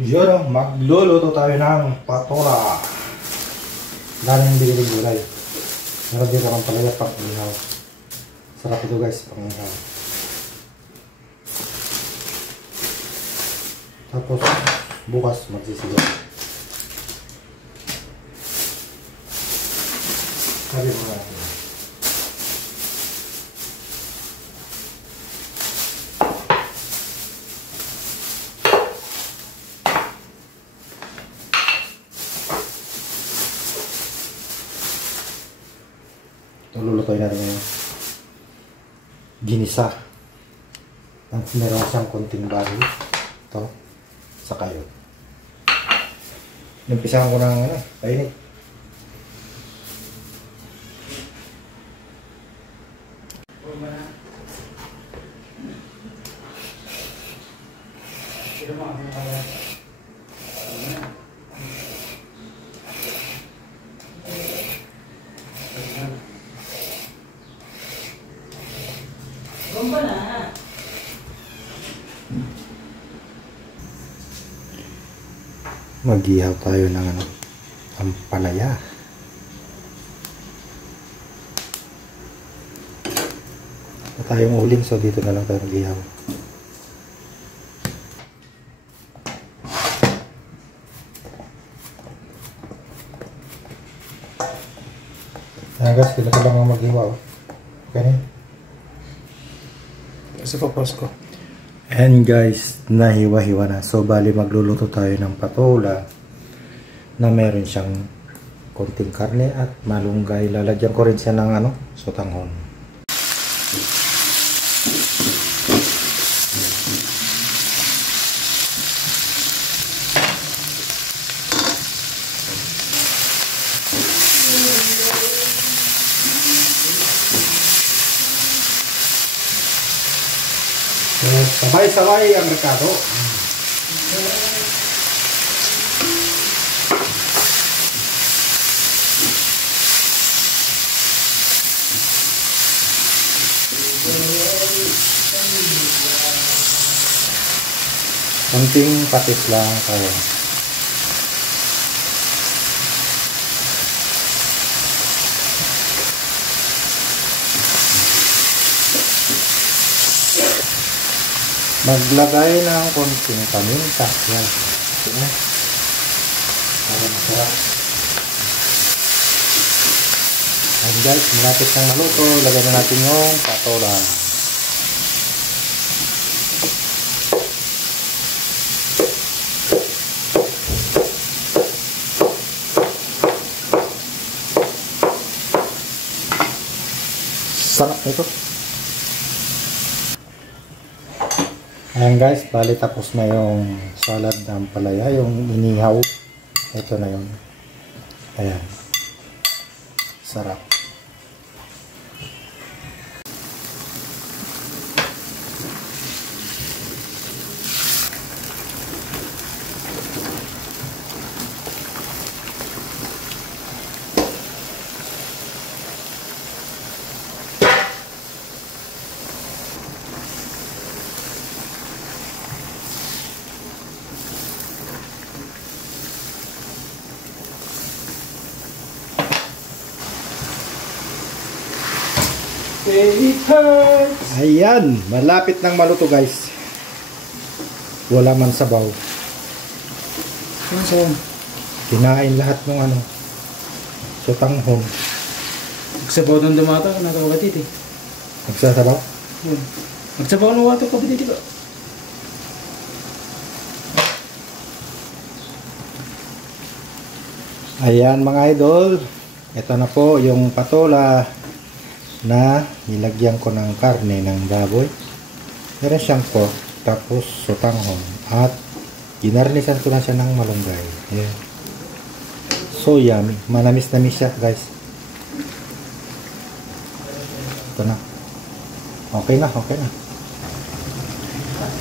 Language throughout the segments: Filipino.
Yun, magluluto tayo ng patola. Daming bigiling gulay. Meron dito kang palaya pang ihaw. Sarap ito guys, pang ihaw. Tapos, bukas magsisigaw. Sabi mo natin. Lulutuin natin ngayon. Ginisa. Meron siyang konting bari. Ito. Saka yun. Numpisahan ko ng painit. Mag-ihaw tayo ng ampalaya. Wala tayong uling, so dito na lang tayo mag-ihaw. Ayan guys, dito ko lang mag-ihaw. Okay na? Kasi papos ko. And guys, nahiwa-hiwa na. So, bali magluluto tayo ng patola na meron siyang konting karne at malunggay. Lalagyan ko rin siya ng sotanghon. Sabay-sabay ang rekado. Konting patis lang kaya. Maglagay ng konting paminta. Yan. Para masarap. And guys, malapit ng maluto. Lagyan na natin yung patola. Sarap nito. Ayan guys, bali tapos na yung salad ng palaya, yung inihaw. Ito na yun. Ayan. Sarap. Ayan, malapit ng maluto guys. Wala man sabaw. Ano sabaw? Kinain lahat ng sotanghon. Nagsabaw ng dumata ka na kabatiti. Nagsasabaw? Nagsabaw ng wato kabatiti ba? Ayan mga idol. Ito na po yung patola na nilagyan ko ng karne ng baboy. Meron siyang pork, tapos sotanghon, at ginarnisan ko na siya ng malunggay. Ayan. So yummy. Manamis-namis siya guys. Ito na. Okay na, okay na.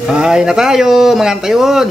Kain na tayo mga antayon!